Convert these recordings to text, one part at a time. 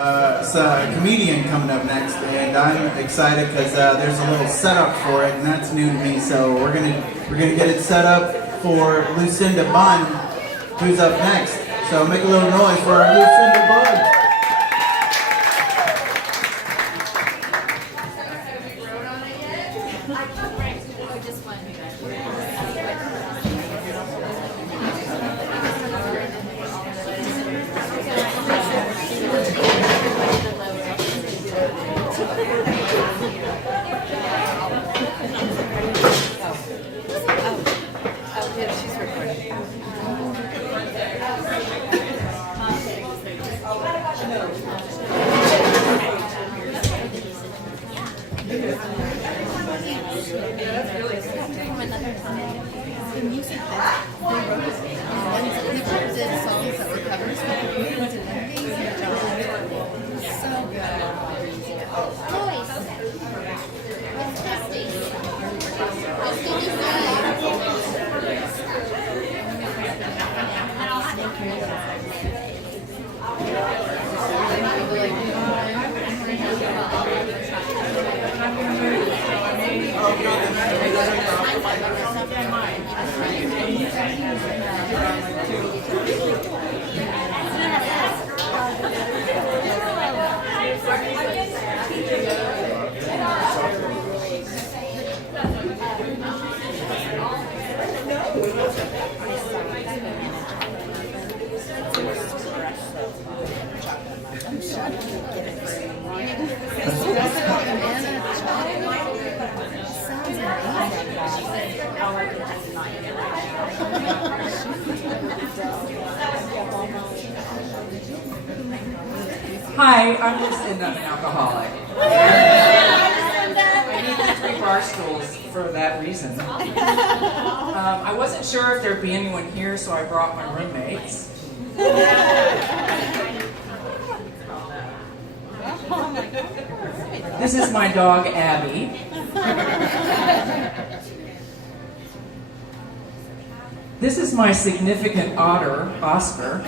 It's a comedian coming up next, and I'm excited because there's a little setup for it, and that's new to me. So we're gonna get it set up for Lucinda Bunn, who's up next. So make a little noise for Lucinda Bunn. Hi, I'm Lucinda, I'm an alcoholic. I need 3 bar stools for that reason. I wasn't sure if there'd be anyone here, so I brought my roommates. This is my dog, Abby. This is my significant otter, Oscar.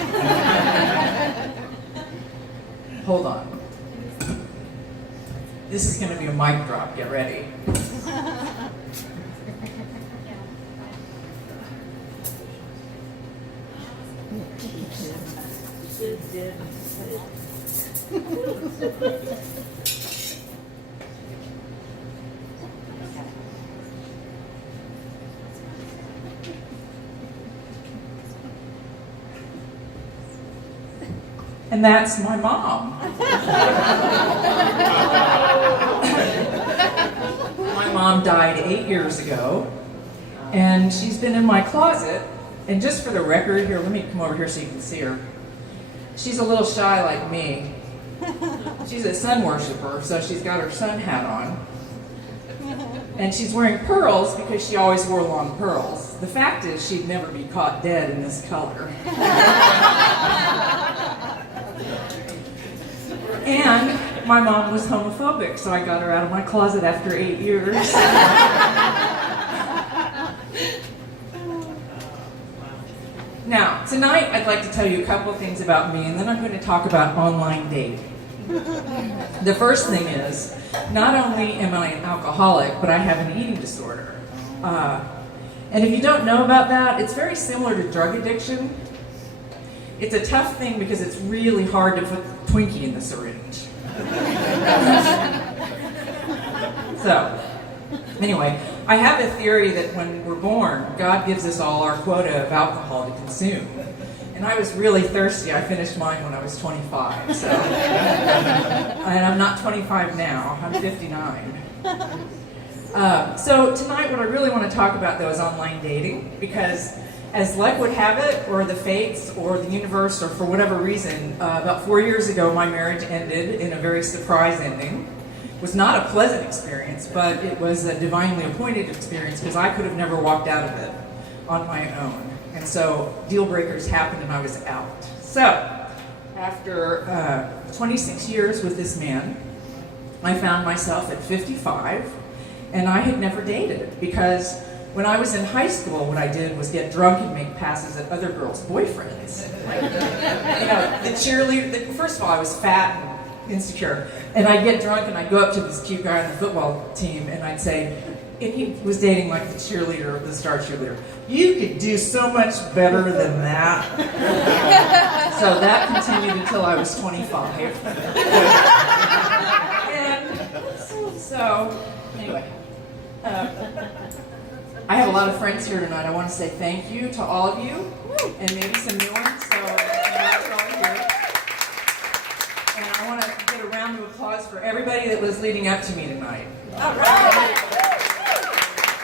Hold on. This is going to be a mic drop. Get ready. And that's my mom. My mom died 8 years ago, and she's been in my closet. And just for the record, here, let me come over here so you can see her. She's a little shy like me. She's a sun worshiper, so she's got her sun hat on. And she's wearing pearls because she always wore long pearls. The fact is, she'd never be caught dead in this color. And my mom was homophobic, so I got her out of my closet after 8 years. Now, tonight I'd like to tell you a couple of things about me, and then I'm going to talk about online dating. The first thing is, not only am I an alcoholic, but I have an eating disorder. And if you don't know about that, it's very similar to drug addiction. It's a tough thing because it's really hard to put Twinkie in the syringe. So, anyway, I have a theory that when we're born, God gives us all our quota of alcohol to consume. And I was really thirsty. I finished mine when I was 25. So, and I'm not 25 now. I'm 59. So tonight, what I really want to talk about, though, is online dating, because as luck would have it, or the fates, or the universe, or for whatever reason, about 4 years ago, my marriage ended in a very surprise ending. It was not a pleasant experience, but it was a divinely appointed experience because I could have never walked out of it on my own. And so deal breakers happened and I was out. So after 26 years with this man, I found myself at 55, and I had never dated because when I was in high school, what I did was get drunk and make passes at other girls' boyfriends. You know, the cheerleader, first of all, I was fat and insecure. And I'd get drunk and I'd go up to this cute guy on the football team and I'd say, and he was dating like the cheerleader, the star cheerleader, "You could do so much better than that." So that continued until I was 25. And so anyway, I have a lot of friends here tonight. I want to say thank you to all of you, and maybe some new ones. So that's all here. And I want to get a round of applause for everybody that was leading up to me tonight. All right.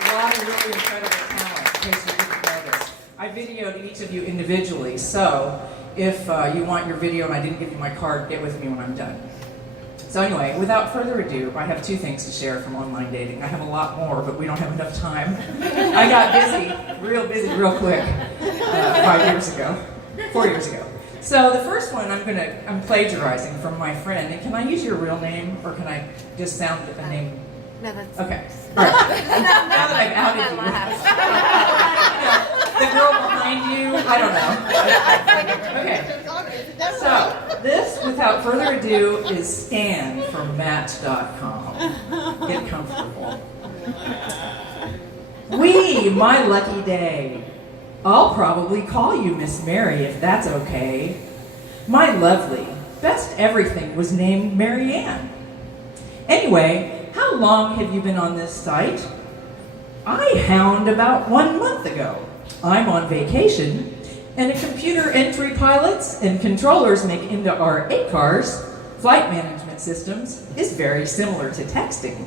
A lot of really incredible talent, in case you didn't know this. I videoed each of you individually, so if you want your video and I didn't give you my card, get with me when I'm done. So anyway, without further ado, I have two things to share from online dating. I have a lot more, but we don't have enough time. I got busy, real quick, 4 years ago. So the first one, I'm plagiarizing from my friend. And can I use your real name, or can I just sound a name? No, that's okay. All right. Now that I've outed you, the girl behind you, I don't know. Okay. So this, without further ado, is Stan from Match.com. Get comfortable. My lucky day. I'll probably call you Miss Mary if that's okay. My lovely, best everything was named Marianne. Anyway, how long have you been on this site? I hound about 1 month ago. I'm on vacation, and a computer entry pilots and controllers make into our ACARS, flight management systems, is very similar to texting.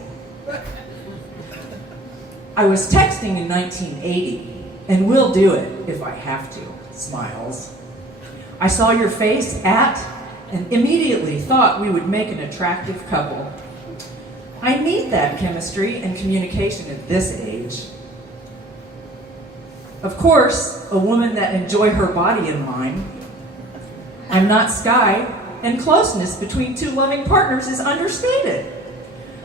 I was texting in 1980, and will do it if I have to, smiles. I saw your face and immediately thought we would make an attractive couple. I need that chemistry and communication at this age. Of course, a woman that enjoy her body and mine. I'm not Sky, and closeness between two loving partners is understated.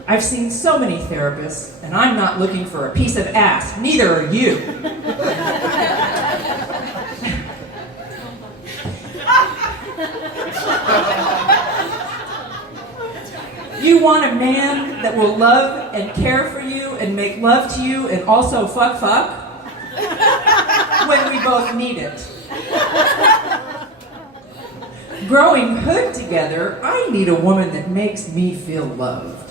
I've seen so many therapists, and I'm not looking for a piece of ass. Neither are you. You want a man that will love and care for you and make love to you and also fuck when we both need it. Growing hood together, I need a woman that makes me feel loved.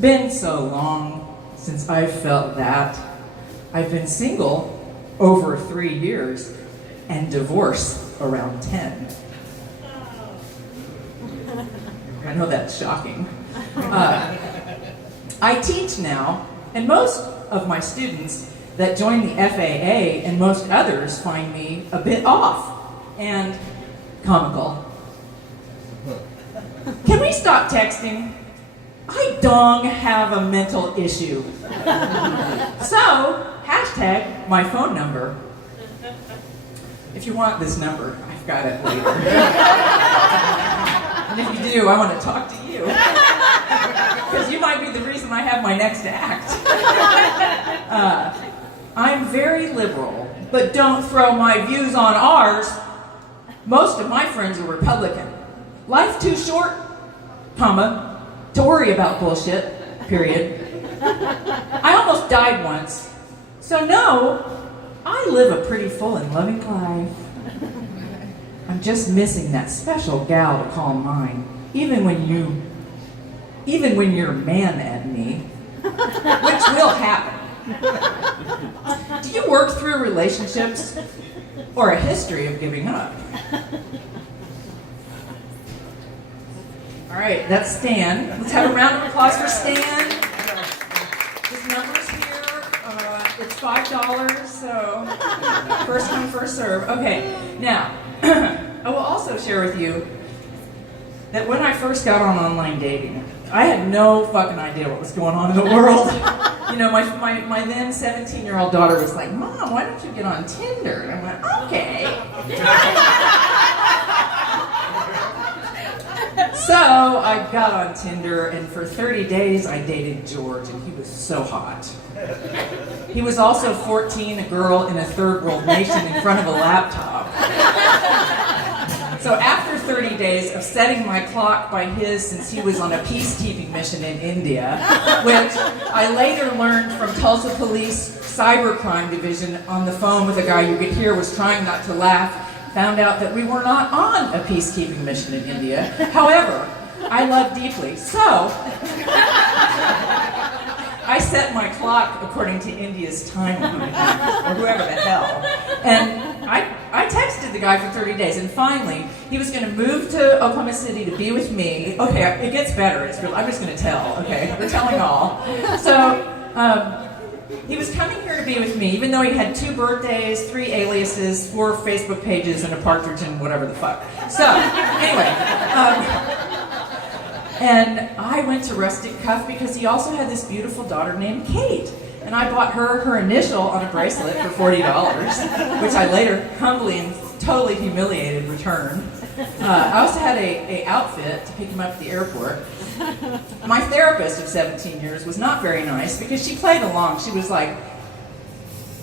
Been so long since I've felt that. I've been single over 3 years and divorced around 10. I know that's shocking. I teach now, and most of my students that join the FAA and most others find me a bit off and comical. Can we stop texting? I dong have a mental issue. So, hashtag my phone number. If you want this number, I've got it later. And if you do, I want to talk to you. Because you might be the reason I have my next act. I'm very liberal, but don't throw my views on ours. Most of my friends are Republican. Life too short, to worry about bullshit, period. I almost died once. So no, I live a pretty full and loving life. I'm just missing that special gal to call mine, even when you're man at me, which will happen. Do you work through relationships or a history of giving up? All right, that's Stan. Let's have a round of applause for Stan. His number's here. It's $5, so first come, first serve. Okay, now, I will also share with you that when I first got on online dating, I had no fucking idea what was going on in the world. You know, my then 17-year-old daughter was like, "Mom, why don't you get on Tinder?" And I went, "Okay." So I got on Tinder, and for 30 days I dated George, and he was so hot. He was also 14, a girl in a third world nation in front of a laptop. So after 30 days of setting my clock by his, since he was on a peacekeeping mission in India, which I later learned from Tulsa Police Cybercrime Division on the phone with a guy you could hear was trying not to laugh, found out that we were not on a peacekeeping mission in India. However, I love deeply, so I set my clock according to India's timeline, or whoever the hell. And I texted the guy for 30 days, and finally, he was going to move to Oklahoma City to be with me. Okay, it gets better. I'm just going to tell, okay? We're telling all. So, he was coming here to be with me, even though he had 2 birthdays, 3 aliases, 4 Facebook pages, and a partridge and whatever the fuck. So, anyway, and I went to Rustic Cuff because he also had this beautiful daughter named Kate. And I bought her initial on a bracelet for $40, which I later humbly and totally humiliated returned. I also had a outfit to pick him up at the airport. My therapist of 17 years was not very nice because she played along. She was like,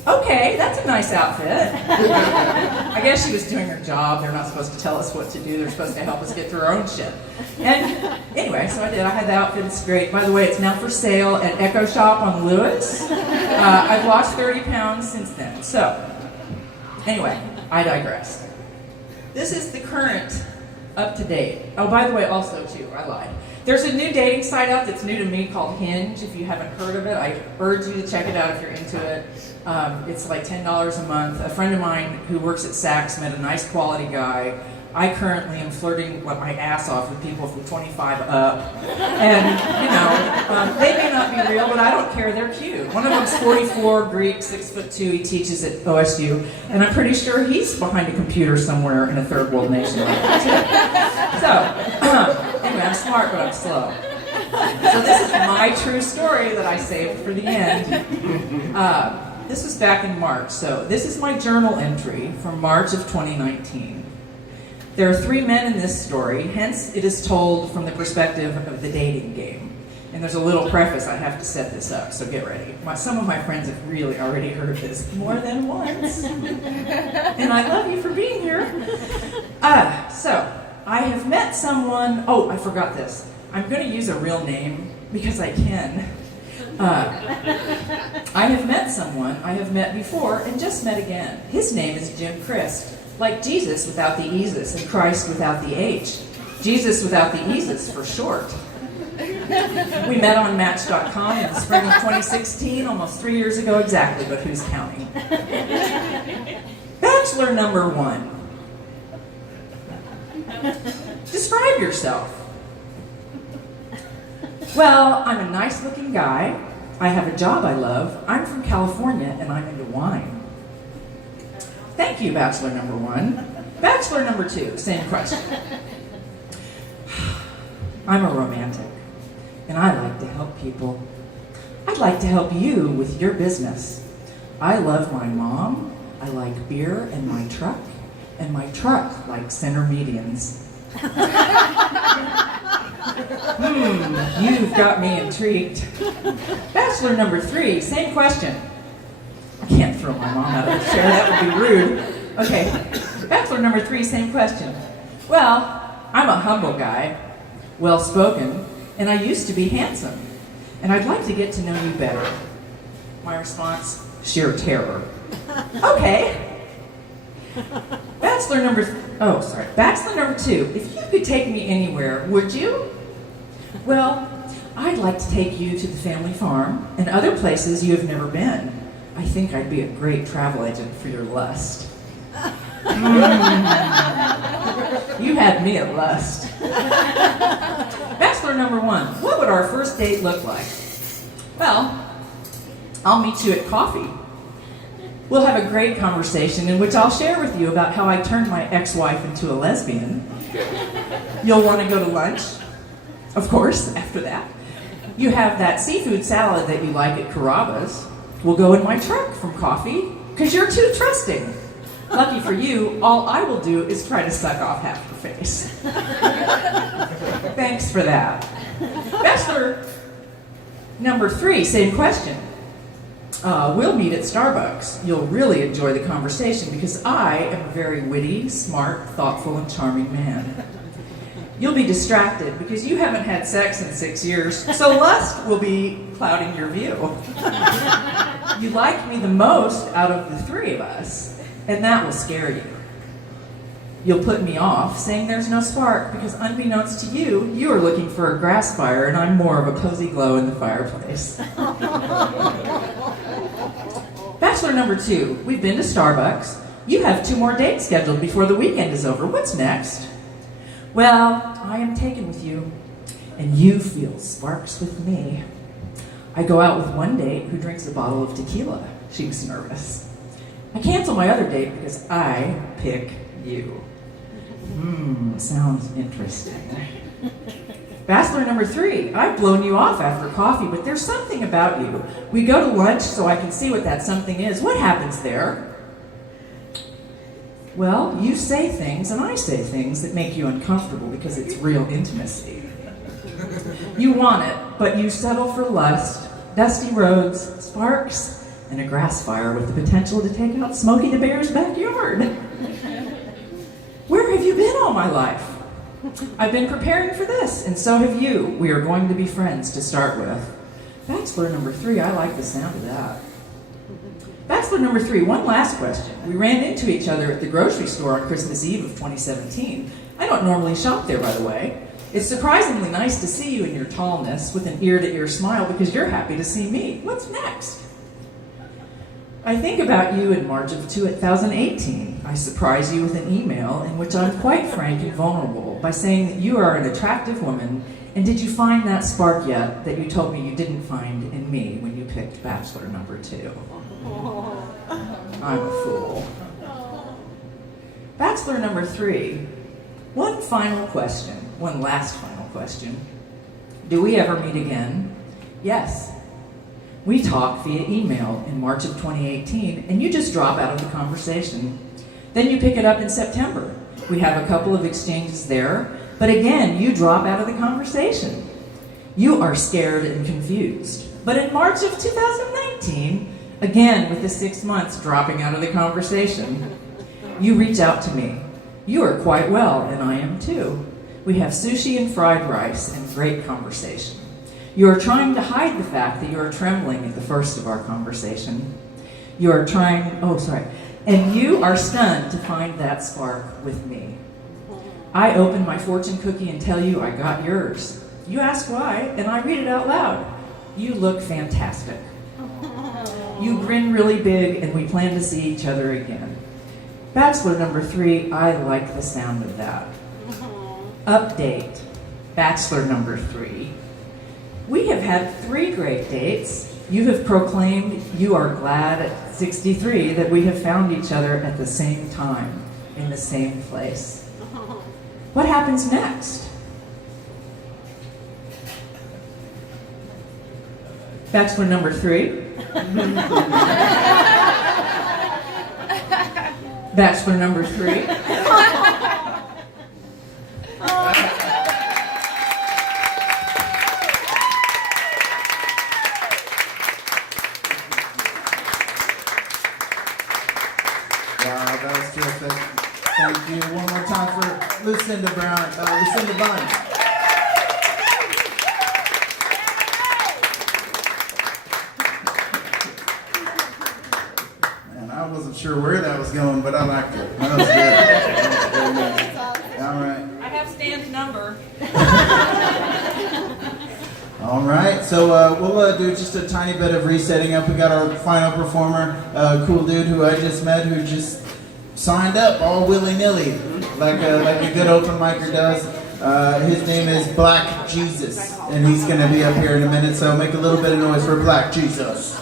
okay, that's a nice outfit. I guess she was doing her job. They're not supposed to tell us what to do. They're supposed to help us get through our own shit. And anyway, so I did. I had the outfit. It's great. By the way, it's now for sale at Echo Shop on Lewis. I've lost 30 pounds since then. So, anyway, I digress. This is the current up-to-date. Oh, by the way, also, too, I lied. There's a new dating site out that's new to me called Hinge. If you haven't heard of it, I urge you to check it out if you're into it. It's like $10 a month. A friend of mine who works at Saks met a nice quality guy. I currently am flirting my ass off with people from 25 up. And, they may not be real, but I don't care. They're cute. One of them's 44, Greek, 6'2". He teaches at OSU. And I'm pretty sure he's behind a computer somewhere in a third world nation like that, too. So, anyway, I'm smart, but I'm slow. So this is my true story that I saved for the end. This was back in March. So this is my journal entry from March of 2019. There are 3 men in this story, hence it is told from the perspective of the dating game. And there's a little preface, I have to set this up, so get ready. Some of my friends have really already heard this more than once. And I love you for being here. So, I have met someone, oh, I forgot this. I'm going to use a real name because I can. I have met someone I have met before and just met again. His name is Jim Christ. Like Jesus without the Esus and Christ without the H. Jesus without the Esus for short. We met on Match.com in the spring of 2016, almost 3 years ago exactly, but who's counting? Bachelor number 1. Describe yourself. Well, I'm a nice-looking guy. I have a job I love. I'm from California, and I'm into wine. Thank you, Bachelor number 1. Bachelor number 2, same question. I'm a romantic, and I like to help people. I'd like to help you with your business. I love my mom, I like beer and my truck likes center medians. You've got me intrigued. Bachelor number 3, same question. I can't throw my mom out of the chair, that would be rude. Okay, bachelor number 3, same question. Well, I'm a humble guy, well-spoken, and I used to be handsome, and I'd like to get to know you better. My response, sheer terror. Okay. Bachelor number 2, if you could take me anywhere, would you? Well, I'd like to take you to the family farm and other places you have never been. I think I'd be a great travel agent for your lust. You had me at lust. Bachelor number 1, what would our first date look like? Well, I'll meet you at Coffe. We'll have a great conversation in which I'll share with you about how I turned my ex-wife into a lesbian. You'll want to go to lunch, of course, after that. You have that seafood salad that you like at Carrabba's. We'll go in my truck from Coffe, because you're too trusting. Lucky for you, all I will do is try to suck off half your face. Thanks for that. Bachelor number 3, same question. We'll meet at Starbucks. You'll really enjoy the conversation because I am a very witty, smart, thoughtful, and charming man. You'll be distracted because you haven't had sex in 6 years, so lust will be clouding your view. You like me the most out of the three of us, and that will scare you. You'll put me off, saying there's no spark, because unbeknownst to you, you are looking for a grass fire, and I'm more of a cozy glow in the fireplace. Bachelor number 2, we've been to Starbucks. You have 2 more dates scheduled before the weekend is over. What's next? Well, I am taken with you, and you feel sparks with me. I go out with one date who drinks a bottle of tequila. She was nervous. I cancel my other date because I pick you. Sounds interesting. Bachelor number 3, I've blown you off after coffee, but there's something about you. We go to lunch so I can see what that something is. What happens there? Well, you say things and I say things that make you uncomfortable because it's real intimacy. You want it, but you settle for lust, dusty roads, sparks, and a grass fire with the potential to take out Smokey the Bear's backyard. Where have you been all my life? I've been preparing for this, and so have you. We are going to be friends to start with. Bachelor number 3, I like the sound of that. Bachelor number 3, one last question. We ran into each other at the grocery store on Christmas Eve of 2017. I don't normally shop there, by the way. It's surprisingly nice to see you in your tallness with an ear-to-ear smile because you're happy to see me. What's next? I think about you in March of 2018. I surprise you with an email in which I'm quite frank and vulnerable by saying that you are an attractive woman, and did you find that spark yet that you told me you didn't find in me when you picked Bachelor number 2? I'm a fool. Bachelor number 3, one last final question. Do we ever meet again? Yes. We talked via email in March of 2018, and you just drop out of the conversation. Then you pick it up in September. We have a couple of exchanges there, but again, you drop out of the conversation. You are scared and confused. But in March of 2019, again with the 6 months dropping out of the conversation, you reach out to me. You are quite well, and I am too. We have sushi and fried rice and great conversation. You are trying to hide the fact that you are trembling at the first of our conversation. And you are stunned to find that spark with me. I open my fortune cookie and tell you I got yours. You ask why, and I read it out loud. You look fantastic. You grin really big, and we plan to see each other again. Bachelor number 3, I like the sound of that. Update. Bachelor number 3. We have had 3 great dates. You have proclaimed you are glad at 63 that we have found each other at the same time, in the same place. What happens next? Bachelor number 3. Bachelor number 3. Wow, that was terrific. Thank you. One more time for Lucinda Bunn. Man, I wasn't sure where that was going, but I liked it. That was good. That was very good. All right. I have Stan's number. All right, so we'll do just a tiny bit of resetting up. We got our final performer, a cool dude who I just met who just signed up all willy-nilly, like a good open micer does. His name is Black Jesus, and he's going to be up here in a minute, so make a little bit of noise for Black Jesus.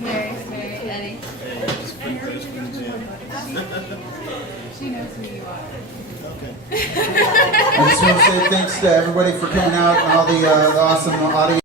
Mary, Eddie. Just bring those ones in. She knows who you are. I just want to say thanks to everybody for coming out and all the awesome audience.